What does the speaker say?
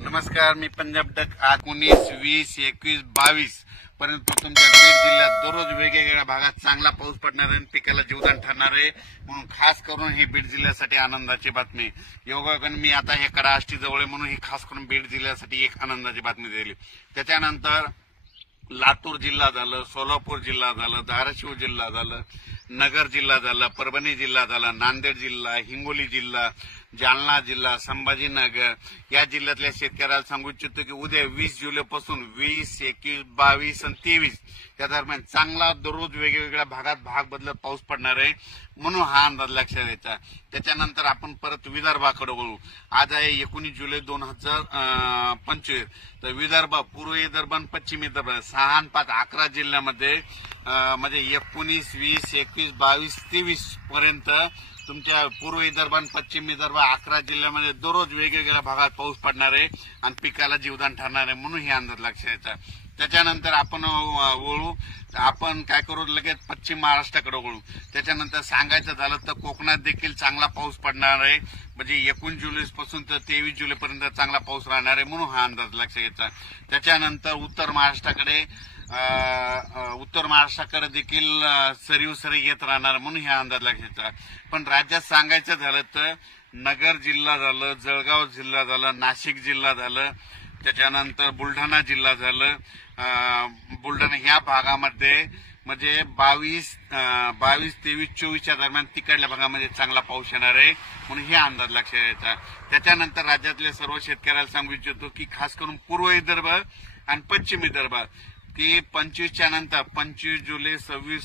नमस्कार, मी पंजाब डक. आज 19, 20, 21, 22 परंतु तुमच्या बीड जिल्ह्यात दररोज वेगवेगळ्या भागात चांगला पाऊस पडणार आहे, पिकाला जीवदान ठरणार आहे. म्हणून खास करून ही बीड जिल्ह्यासाठी आनंदाची बातमी. योगायोगाने मी आता हे कडाष्टी जवळ आहे म्हणून ही खास करून बीड जिल्ह्यासाठी एक आनंदाची बातमी दिली. त्याच्यानंतर लातूर जिल्हा झालं, सोलापूर जिल्हा झालं, धाराशिव जिल्हा झालं, नगर जिल्हा झाला, परभणी जिल्हा झाला, नांदेड जिल्हा, हिंगोली जिल्हा, जालना जिल्हा, संभाजीनगर या जिल्ह्यातल्या शेतकऱ्याला सांगू इच्छितो की उद्या 20 जुलैपासून 20, 21, 22 आणि 23 या दरम्यान चांगला दररोज वेगवेगळ्या भागात भाग बदलत पाऊस पडणार आहे. म्हणून हा अंदाज लक्षात द्यायचा. त्याच्यानंतर आपण परत विदर्भाकडे वळू. आज आहे 19 जुलै 2025. तर विदर्भ, पूर्व विदर्भ आणि पश्चिम विदर्भ 6 आणि 5 11 जिल्ह्यामध्ये म्हणजे 19, 20, 21, 22, 23 पर्यंत तुमच्या पूर्व विदर्भ आणि पश्चिम विदर्भ 11 जिल्ह्यामध्ये दररोज वेगवेगळ्या भागात पाऊस पडणार आहे आणि पिकाला जीवदान ठरणार आहे. म्हणून हे अंदाज लक्षात द्यायचा. त्याच्यानंतर आपण वळू, आपण काय करू, लगेच पश्चिम महाराष्ट्राकडे वळू. त्याच्यानंतर सांगायचं झालं तर कोकणात देखील चांगला पाऊस पडणार आहे. म्हणजे 19 जुलैपासून तर 23 जुलैपर्यंत चांगला पाऊस राहणार आहे. म्हणून हा अंदाज लक्षात घ्यायचा. त्याच्यानंतर उत्तर महाराष्ट्राकडे देखील सरीव सरी येत राहणार म्हणून हा अंदाज लक्षात घ्यायचा. पण राज्यात सांगायचं झालं तर नगर जिल्हा झालं, जळगाव जिल्हा झालं, नाशिक जिल्हा झालं, त्याच्यानंतर बुलढाणा जिल्हा झालं. बुलढाणा ह्या भागामध्ये म्हणजे 22, 23, 24च्या दरम्यान तिकडल्या भागामध्ये चांगला पाऊस येणार आहे. म्हणून हे अंदाज लक्षात घ्यायचा. त्याच्यानंतर राज्यातल्या सर्व शेतकऱ्याला सांगू इच्छितो की खास करून पूर्व विदर्भ आणि पश्चिम विदर्भ की 25च्या नंतर 25 जुलै, 26